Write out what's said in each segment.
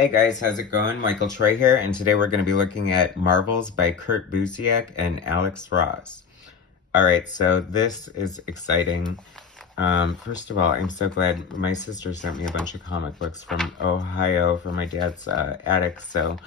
Hey guys, how's it going? Michael Troy here, and today we're going to be looking at Marvels by Kurt Busiek and Alex Ross. Alright, so this is exciting. First of all, I'm so glad my sister sent me a bunch of comic books from Ohio from my dad's attic, so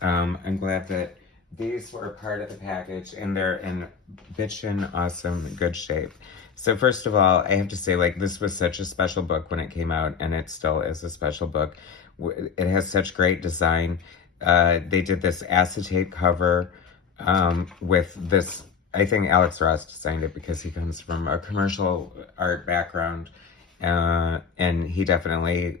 I'm glad that these were part of the package and they're in bitchin' awesome good shape. So first of all, I have to say, like, this was such a special book when it came out, and it still is a special book. It has such great design. They did this acetate cover with this. I think Alex Ross designed it because he comes from a commercial art background, and he definitely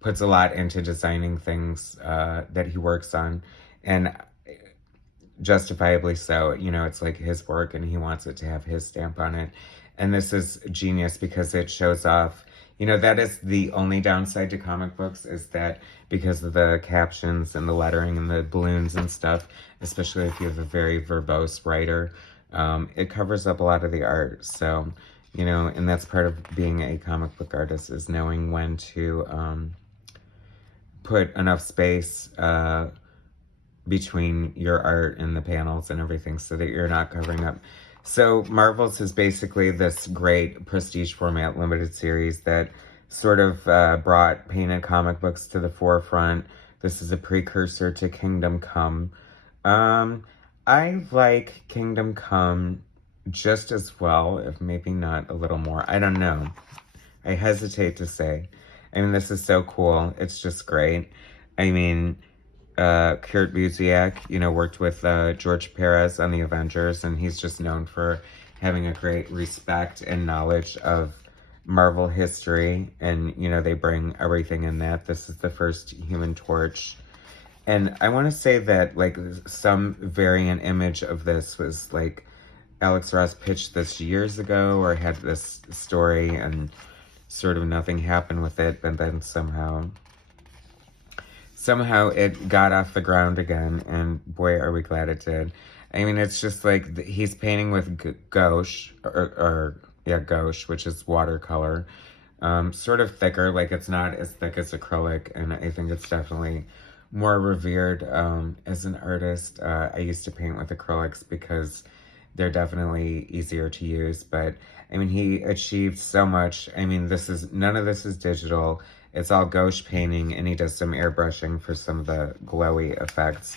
puts a lot into designing things that he works on, and justifiably so. You know, it's like his work, and he wants it to have his stamp on it. And this is genius because it shows off. You know, that is the only downside to comic books, is that because of the captions and the lettering and the balloons and stuff, especially if you have a very verbose writer, it covers up a lot of the art. So, you know, and that's part of being a comic book artist, is knowing when to put enough space between your art and the panels and everything so that you're not covering up. So Marvels is basically this great prestige format limited series that sort of brought painted comic books to the forefront. This is a precursor to Kingdom Come. I like Kingdom Come just as well, if maybe not a little more. I don't know. I hesitate to say. I mean, this is so cool. It's just great. I mean, Kurt Busiek, you know, worked with George Perez on the Avengers, and he's just known for having a great respect and knowledge of Marvel history, and, you know, they bring everything in that. This is the first Human Torch, and I want to say that, like, some variant image of this was, like, Alex Ross pitched this years ago, or had this story, and sort of nothing happened with it, but then somehow it got off the ground again, and boy, are we glad it did. I mean, it's just like he's painting with gouache, gouache, which is watercolor, sort of thicker. Like, it's not as thick as acrylic, and I think it's definitely more revered as an artist. I used to paint with acrylics because they're definitely easier to use, but I mean, he achieved so much. I mean, none of this is digital. It's all gouache painting, and he does some airbrushing for some of the glowy effects.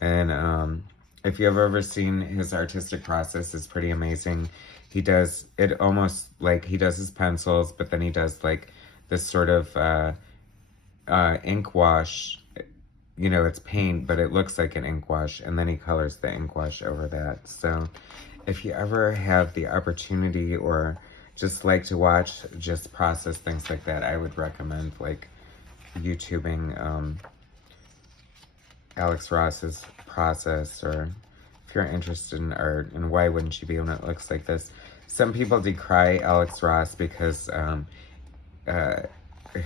And if you've ever seen his artistic process, it's pretty amazing. He does it almost like he does his pencils, but then he does like this sort of ink wash. You know, it's paint, but it looks like an ink wash, and then he colors the ink wash over that. So if you ever have the opportunity, or just like to watch, just process things like that, I would recommend, like, YouTubing Alex Ross's process, or if you're interested in art, and why wouldn't you be when it looks like this? Some people decry Alex Ross because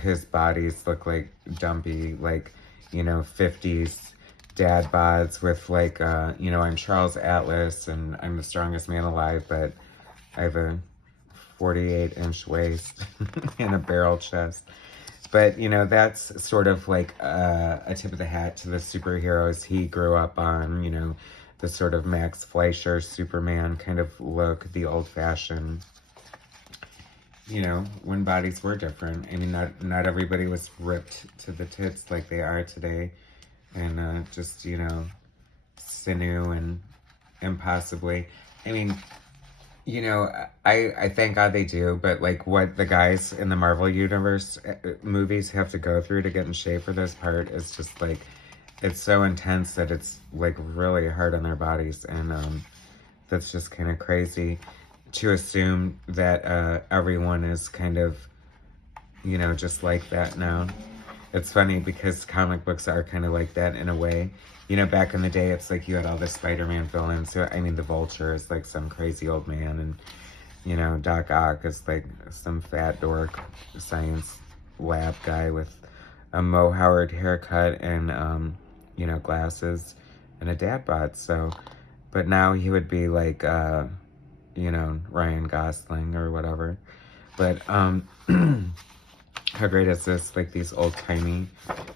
his bodies look like dumpy, like, you know, 50s dad bods with, like, you know, I'm Charles Atlas, and I'm the strongest man alive, but I have a 48-inch waist and a barrel chest. But, you know, that's sort of like a tip of the hat to the superheroes he grew up on, you know, the sort of Max Fleischer Superman kind of look, the old-fashioned, you know, when bodies were different. I mean, not everybody was ripped to the tits like they are today, and just, you know, sinew and impossibly. I mean, you know, I thank God they do, but, like, what the guys in the Marvel Universe movies have to go through to get in shape for this part is just, like, it's so intense that it's, like, really hard on their bodies, and that's just kind of crazy to assume that everyone is kind of, you know, just like that now. It's funny because comic books are kind of like that in a way. You know, back in the day, it's like you had all the Spider-Man villains. So, I mean, the Vulture is like some crazy old man, and, you know, Doc Ock is like some fat dork science lab guy with a Mo Howard haircut and, you know, glasses and a dad bod. So, but now he would be like, you know, Ryan Gosling or whatever. But, How great is this? Like these old-timey.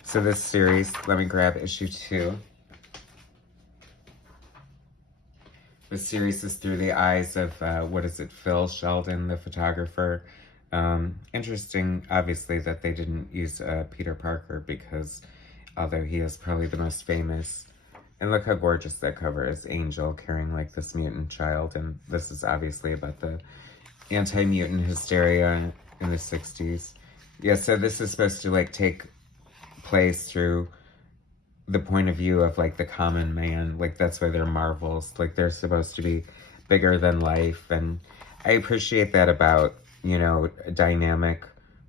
So this series, let me grab issue 2. This series is through the eyes of, what is it, Phil Sheldon, the photographer. Interesting, obviously, that they didn't use Peter Parker because, although he is probably the most famous. And look how gorgeous that cover is. Angel carrying like this mutant child. And this is obviously about the anti-mutant hysteria in the 60s. Yeah, so this is supposed to like take place through the point of view of like the common man. Like that's why they're Marvels. Like they're supposed to be bigger than life. And I appreciate that about, you know, dynamic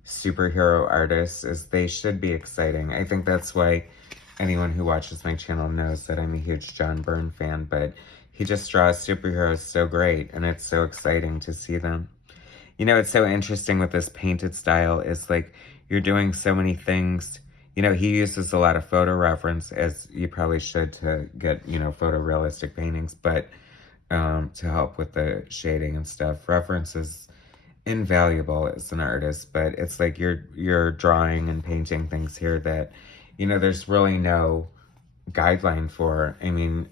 superhero artists, is they should be exciting. I think that's why anyone who watches my channel knows that I'm a huge John Byrne fan, but he just draws superheroes so great, and it's so exciting to see them. You know, it's so interesting with this painted style is like, you're doing so many things. You know, he uses a lot of photo reference, as you probably should, to get, you know, photorealistic paintings, but to help with the shading and stuff. Reference is invaluable as an artist, but it's like you're drawing and painting things here that, you know, there's really no guideline for. I mean,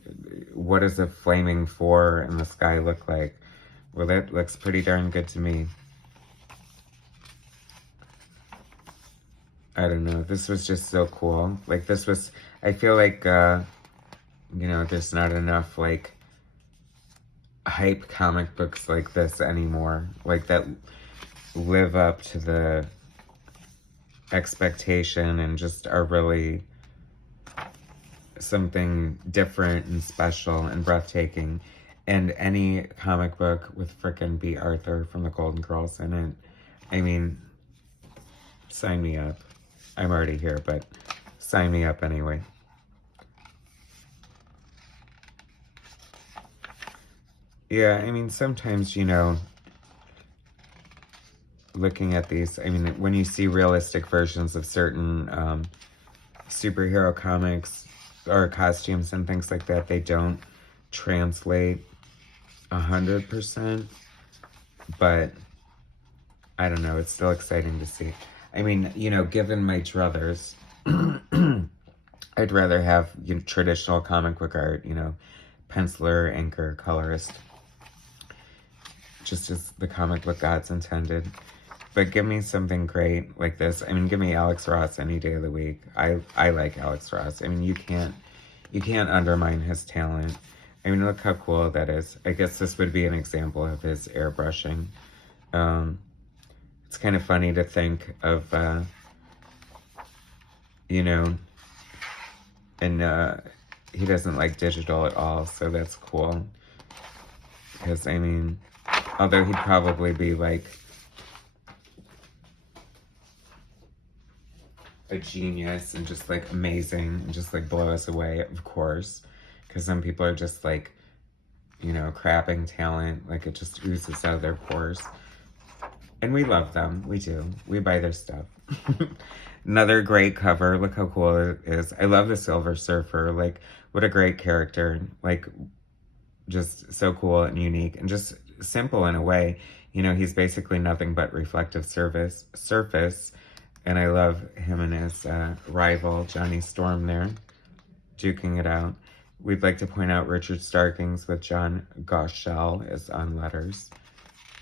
what does a flaming 4 in the sky look like? Well, that looks pretty darn good to me. I don't know. This was just so cool. Like, this was, I feel like, you know, there's not enough, like, hype comic books like this anymore. Like, that live up to the expectation and just are really something different and special and breathtaking. And any comic book with frickin' B. Arthur from the Golden Girls in it, I mean, sign me up. I'm already here, but sign me up anyway. Yeah, I mean, sometimes, you know, looking at these, I mean, when you see realistic versions of certain superhero comics or costumes and things like that, they don't translate 100%, but I don't know, it's still exciting to see. I mean, you know, given my druthers, I'd rather have, you know, traditional comic book art, you know, penciler, inker, colorist, just as the comic book gods intended. But give me something great like this. I mean, give me Alex Ross any day of the week. I like Alex Ross. I mean, you can't undermine his talent. I mean, look how cool that is. I guess this would be an example of his airbrushing. It's kind of funny to think of, you know, and he doesn't like digital at all, so that's cool. Because, I mean, although he'd probably be like a genius and just like amazing and just like blow us away, of course, because some people are just like, you know, crapping talent, like it just oozes out of their pores, and we love them. We do. We buy their stuff. Another great cover. Look how cool it is. I love the Silver Surfer. Like, what a great character. Like, just so cool and unique and just simple in a way. You know, he's basically nothing but reflective surface. And I love him and his rival, Johnny Storm, there, duking it out. We'd like to point out Richard Starkings with John Goschel is on letters.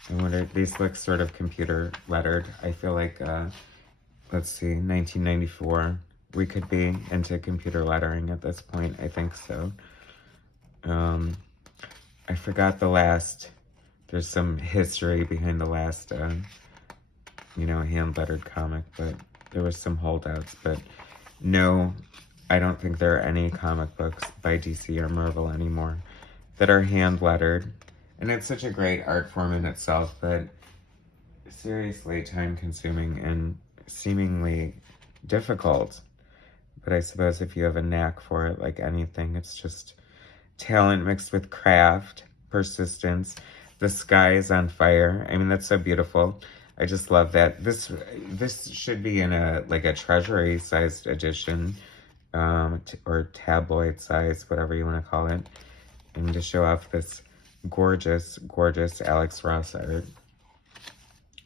I wonder, these look sort of computer lettered. I feel like, let's see, 1994. We could be into computer lettering at this point. I think so. I forgot the last, there's some history behind the last, you know, hand-lettered comic, but there was some holdouts. But no, I don't think there are any comic books by DC or Marvel anymore that are hand-lettered. And it's such a great art form in itself, but seriously time-consuming and seemingly difficult. But I suppose if you have a knack for it, like anything, it's just talent mixed with craft, persistence. The sky is on fire. I mean, that's so beautiful. I just love that. This should be in a treasury-sized edition, or tabloid size, whatever you want to call it, and to show off this gorgeous, gorgeous Alex Ross art.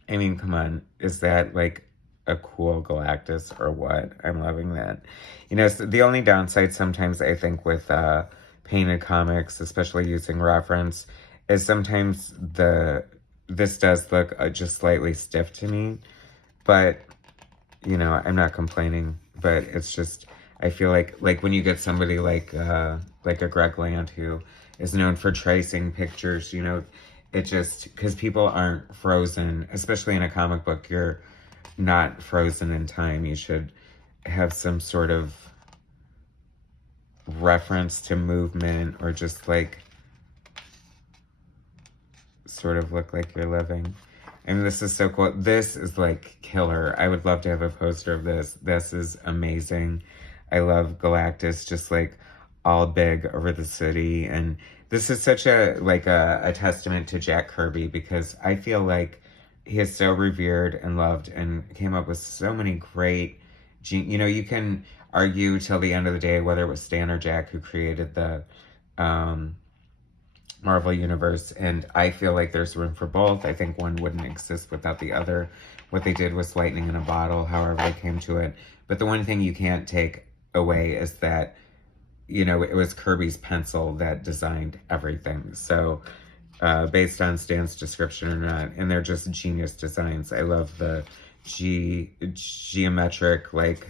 I mean, come on, is that like a cool Galactus or what. I'm loving that. You know, so the only downside sometimes I think with painted comics, especially using reference, is sometimes this does look just slightly stiff to me. But, you know, I'm not complaining. But it's just, I feel like when you get somebody like a Greg Land who is known for tracing pictures, you know, it just, because people aren't frozen, especially in a comic book, you're not frozen in time. You should have some sort of reference to movement, or just like sort of look like you're living. And this is so cool. This is like killer. I would love to have a poster of this. This is amazing. I love Galactus just like all big over the city. And this is such a testament to Jack Kirby, because I feel like he is so revered and loved and came up with so many great, you know, you can argue till the end of the day whether it was Stan or Jack who created the Marvel Universe, and I feel like there's room for both. I think one wouldn't exist without the other. What they did was lightning in a bottle, however they came to it. But the one thing you can't take away is that, you know, it was Kirby's pencil that designed everything. So, based on Stan's description or not, and they're just genius designs. I love the geometric, like,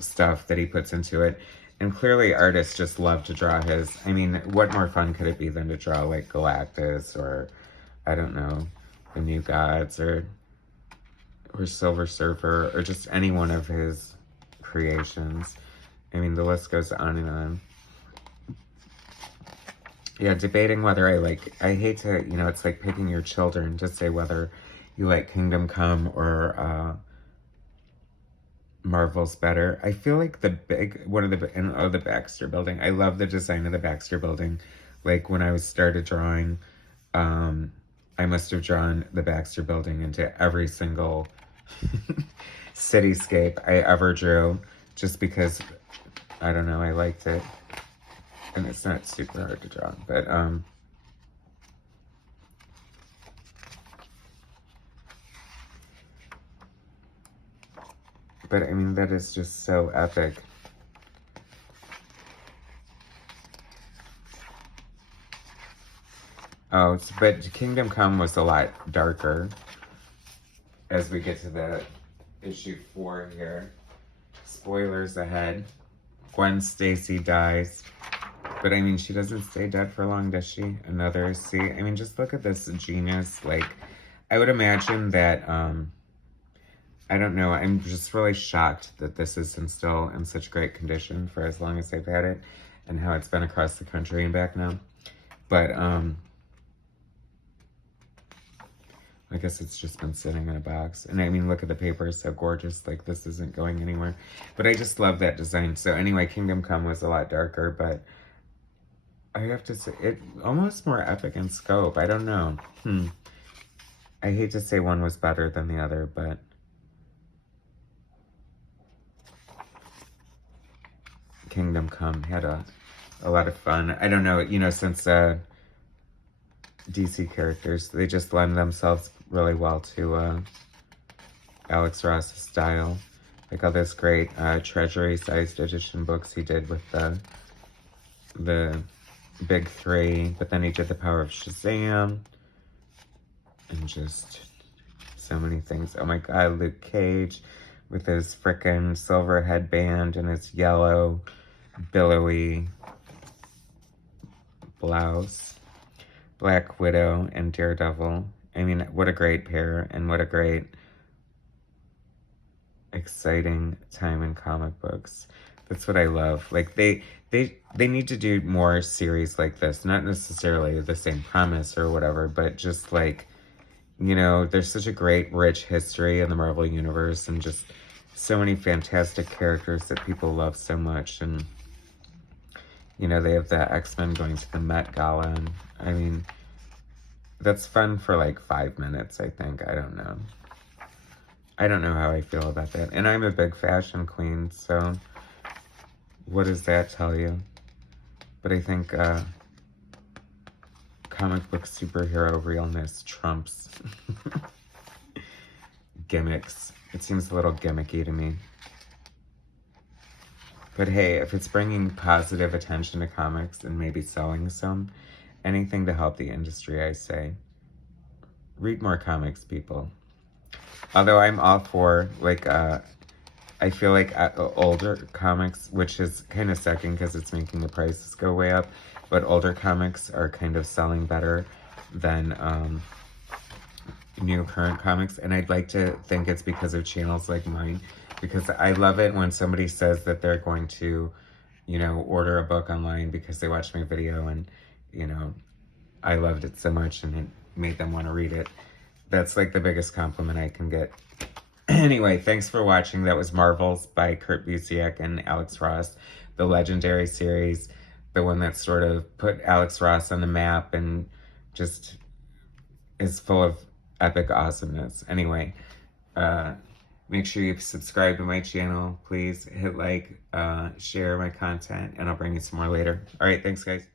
stuff that he puts into it. And clearly artists just love to draw his. I mean, what more fun could it be than to draw like Galactus, or I don't know, the New Gods, or Silver Surfer, or just any one of his creations. I mean, the list goes on and on. Yeah, debating whether I hate to, you know, it's like picking your children to say whether you like Kingdom Come or Marvel's better. I feel like the Baxter Building. I love the design of the Baxter Building. Like when I started drawing, I must have drawn the Baxter Building into every single cityscape I ever drew, just because, I don't know, I liked it. And it's not super hard to draw, but I mean, that is just so epic. Oh, but Kingdom Come was a lot darker as we get to the issue 4 here. Spoilers ahead. Gwen Stacy dies. But I mean, she doesn't stay dead for long, does she? Another, see, I mean, just look at this genius. Like, I would imagine that, I don't know, I'm just really shocked that this is still in such great condition for as long as they've had it, and how it's been across the country and back now. But, I guess it's just been sitting in a box. And I mean, look at the paper, it's so gorgeous. Like, this isn't going anywhere. But I just love that design. So anyway, Kingdom Come was a lot darker, but I have to say, it almost more epic in scope. I don't know. I hate to say one was better than the other, but Kingdom Come had a lot of fun. I don't know, you know, since DC characters, they just lend themselves really well to Alex Ross's style. Like all those great treasury-sized edition books he did with the big 3, but then he did the Power of Shazam, and just so many things. Oh my God, Luke Cage with his frickin' silver headband and his yellow billowy blouse. Black Widow and Daredevil. I mean, what a great pair, and what a great exciting time in comic books. That's what I love. Like, they need to do more series like this. Not necessarily the same premise or whatever, but just like, you know, there's such a great, rich history in the Marvel Universe, and just so many fantastic characters that people love so much. And, you know, they have the X-Men going to the Met Gala, and I mean, that's fun for like 5 minutes, I think. I don't know. I don't know how I feel about that. And I'm a big fashion queen, so what does that tell you? But I think comic book superhero realness trumps gimmicks It seems a little gimmicky to me. But hey, if it's bringing positive attention to comics and maybe selling some, anything to help the industry, I say. Read more comics, people. Although I'm all for, like, I feel like older comics, which is kind of sucking because it's making the prices go way up, but older comics are kind of selling better than new current comics. And I'd like to think it's because of channels like mine, because I love it when somebody says that they're going to, you know, order a book online because they watched my video and, you know, I loved it so much and it made them want to read it. That's like the biggest compliment I can get. Anyway, thanks for watching. That was Marvels by Kurt Busiek and Alex Ross, the Legendary series, the one that sort of put Alex Ross on the map and just is full of epic awesomeness. Anyway, make sure you subscribe to my channel. Please hit like, share my content, and I'll bring you some more later. All right, thanks, guys.